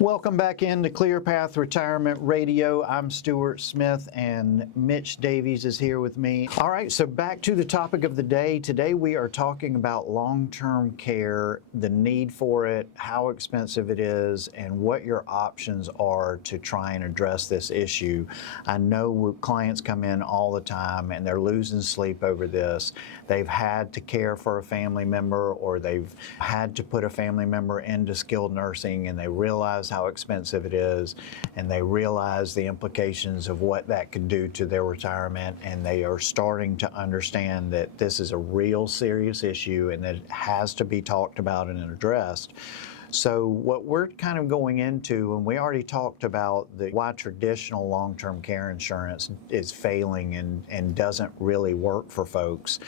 Welcome back into Clear Path Retirement Radio. I'm Stewart Smith and Mitch Davies is here with me. All right, so back to the topic of the day. Today we are talking about long-term care, the need for it, how expensive it is, and what your options are to try and address this issue. I know clients come in all the time and they're losing sleep over this. They've had to care for a family member or they've had to put a family member into skilled nursing and they realize how expensive it is, and they realize the implications of what that could do to their retirement, and they are starting to understand that this is a real serious issue and that it has to be talked about and addressed. So what we're kind of going into, and we already talked about why traditional long-term care insurance is failing and doesn't really work for folks.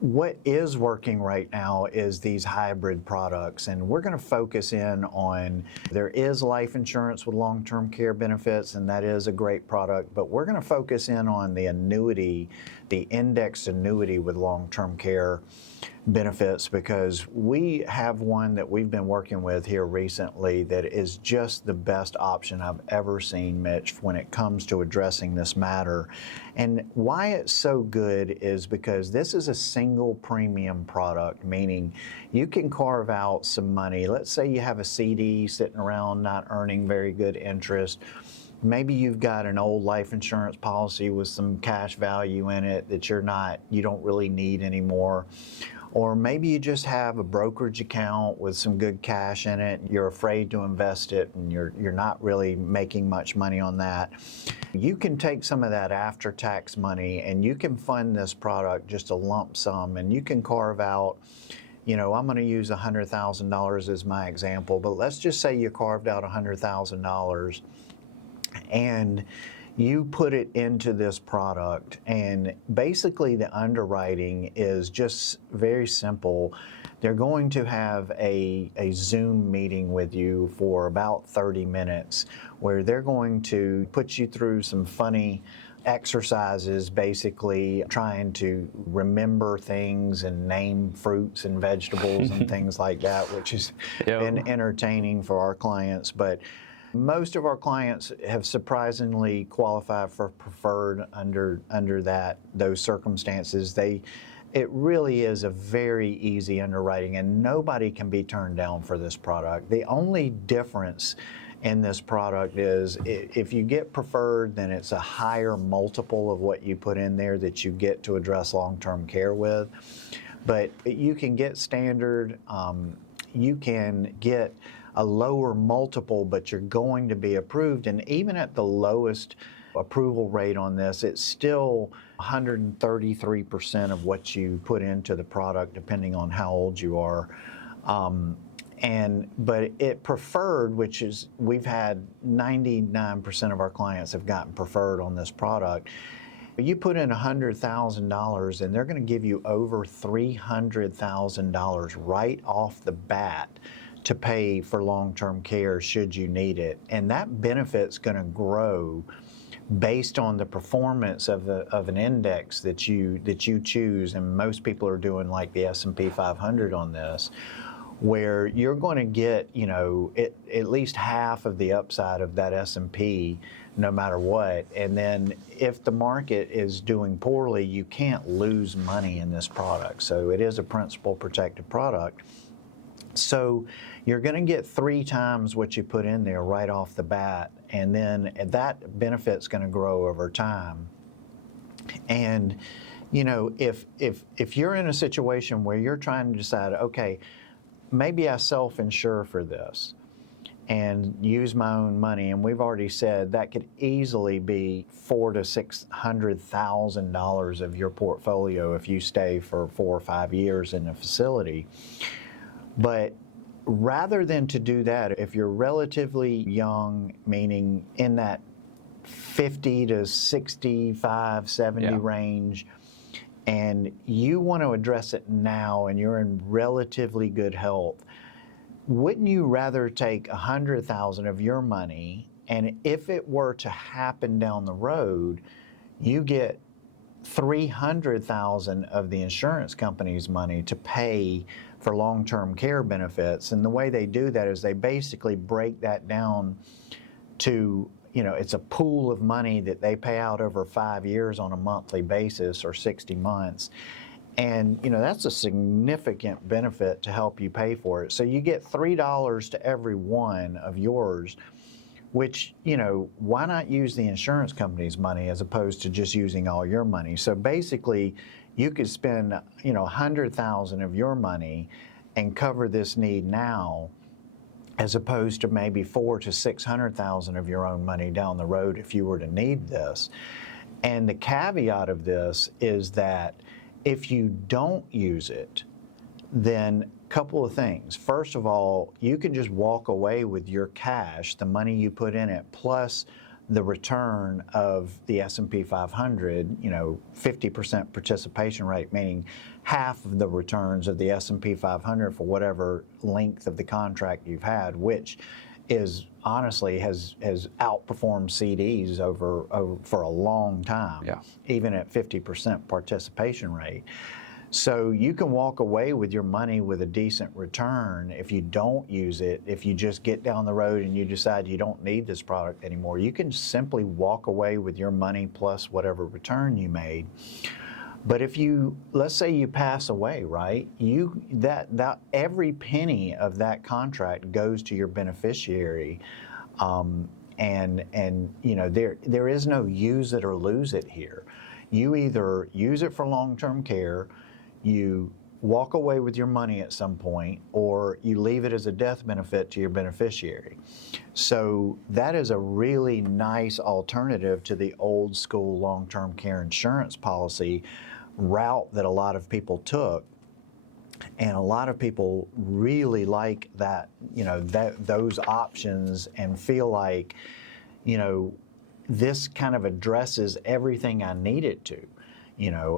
What is working right now is these hybrid products, and we're going to focus in on, there is life insurance with long-term care benefits, and that is a great product, but we're going to focus in on the annuity, the indexed annuity with long-term care benefits, because we have one that we've been working with here recently that is just the best option I've ever seen, Mitch, when it comes to addressing this matter. And why it's so good is because this is a single premium product, meaning you can carve out some money. Let's say you have a CD sitting around not earning very good interest. Maybe you've got an old life insurance policy with some cash value in it that you don't really need anymore. Or maybe you just have a brokerage account with some good cash in it. You're afraid to invest it and you're not really making much money on that. You can take some of that after-tax money and you can fund this product just a lump sum, and you can carve out, I'm going to use $100,000 as my example, but let's just say you carved out $100,000 and you put it into this product, and basically the underwriting is just very simple. They're going to have a Zoom meeting with you for about 30 minutes where they're going to put you through some funny exercises, basically trying to remember things and name fruits and vegetables and things like that, which has been entertaining for our clients. But most of our clients have surprisingly qualified for preferred under those circumstances. It really is a very easy underwriting, and nobody can be turned down for this product. The only difference in this product is if you get preferred, then it's a higher multiple of what you put in there that you get to address long-term care with. But you can get standard, you can get a lower multiple, but you're going to be approved. And even at the lowest approval rate on this, it's still 133% of what you put into the product, depending on how old you are. But it preferred, which is, we've had 99% of our clients have gotten preferred on this product. You put in $100,000 and they're going to give you over $300,000 right off the bat to pay for long-term care should you need it. And that benefit's going to grow based on the performance of an index that you choose. And most people are doing like the S&P 500 on this, where you're going to get, at least half of the upside of that S&P no matter what. And then if the market is doing poorly, you can't lose money in this product. So it is a principal protected product. So you're going to get 3 times what you put in there right off the bat, and then that benefit's going to grow over time. And if you're in a situation where you're trying to decide, okay, maybe I self-insure for this and use my own money, and we've already said that could easily be $400,000 to $600,000 of your portfolio if you stay for 4 or 5 years in a facility. But rather than to do that, if you're relatively young, meaning in that 50 to 65, 70 range, and you want to address it now and you're in relatively good health, wouldn't you rather take $100,000 of your money, and if it were to happen down the road, you get $300,000 of the insurance company's money to pay for long-term care benefits. And the way they do that is they basically break that down to, it's a pool of money that they pay out over 5 years on a monthly basis or 60 months. And, that's a significant benefit to help you pay for it. So you get $3 to every one of yours, which, why not use the insurance company's money as opposed to just using all your money? So basically, you could spend, $100,000 of your money and cover this need now, as opposed to maybe $400,000 to $600,000 of your own money down the road if you were to need this. And the caveat of this is that if you don't use it, then a couple of things. First of all, you can just walk away with your cash, the money you put in it, plus the return of the S&P 500, 50% participation rate, meaning half of the returns of the S&P 500 for whatever length of the contract you've had, which is honestly has outperformed CDs over for a long time, even at 50% participation rate. So you can walk away with your money with a decent return if you don't use it. If you just get down the road and you decide you don't need this product anymore, you can simply walk away with your money plus whatever return you made. But if let's say you pass away, right? That every penny of that contract goes to your beneficiary, and there is no use it or lose it here. You either use it for long-term care, you walk away with your money at some point, or you leave it as a death benefit to your beneficiary. So that is a really nice alternative to the old school long-term care insurance policy route that a lot of people took. And a lot of people really like that, those options, and feel like, this kind of addresses everything I need it to.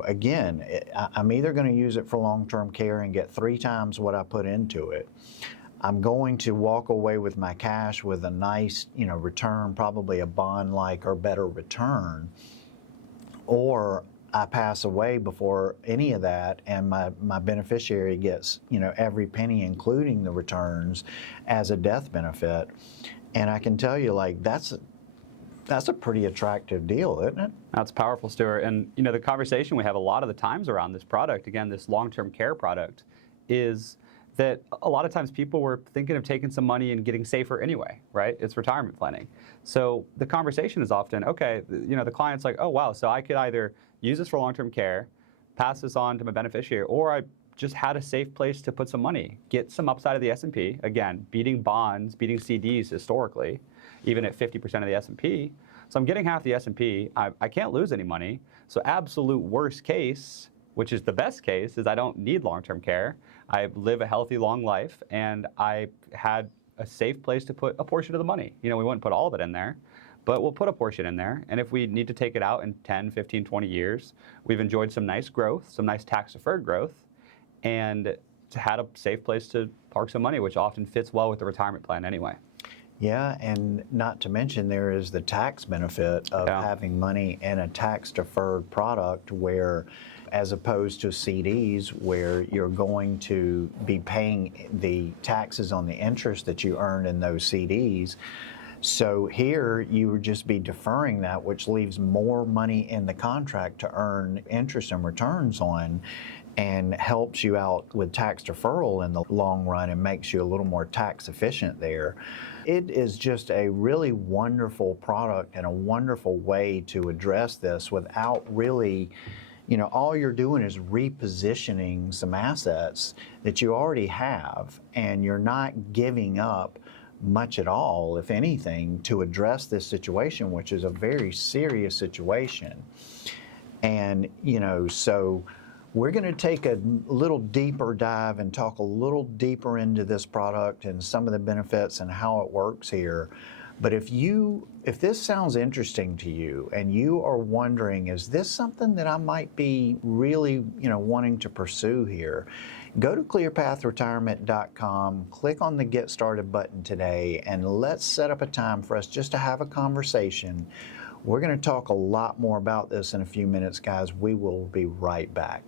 Again, I'm either going to use it for long-term care and get 3 times what I put into it. I'm going to walk away with my cash with a nice, return, probably a bond-like or better return, or I pass away before any of that, and my beneficiary gets, every penny, including the returns, as a death benefit. And I can tell you, that's a pretty attractive deal, isn't it? That's powerful, Stewart. And the conversation we have a lot of the times around this product, again, this long-term care product, is that a lot of times people were thinking of taking some money and getting safer anyway, right? It's retirement planning. So the conversation is often, okay, the client's like, oh, wow, so I could either use this for long-term care, pass this on to my beneficiary, or I just had a safe place to put some money, get some upside of the S&P, again, beating bonds, beating CDs historically, even at 50% of the S&P. So I'm getting half the S&P. I can't lose any money. So absolute worst case, which is the best case, is I don't need long-term care. I live a healthy, long life, and I had a safe place to put a portion of the money. We wouldn't put all of it in there, but we'll put a portion in there. And if we need to take it out in 10, 15, 20 years, we've enjoyed some nice growth, some nice tax-deferred growth, and had a safe place to park some money, which often fits well with the retirement plan anyway. Yeah, and not to mention there is the tax benefit of having money in a tax-deferred product where, as opposed to CDs where you're going to be paying the taxes on the interest that you earn in those CDs. So here you would just be deferring that, which leaves more money in the contract to earn interest and returns on, and helps you out with tax deferral in the long run and makes you a little more tax efficient there. It is just a really wonderful product and a wonderful way to address this without really, all you're doing is repositioning some assets that you already have, and you're not giving up much at all, if anything, to address this situation, which is a very serious situation. And, so we're going to take a little deeper dive and talk a little deeper into this product and some of the benefits and how it works here. But if this sounds interesting to you and you are wondering, is this something that I might be really, wanting to pursue here, go to clearpathretirement.com, click on the Get Started button today, and let's set up a time for us just to have a conversation. We're going to talk a lot more about this in a few minutes, guys. We will be right back.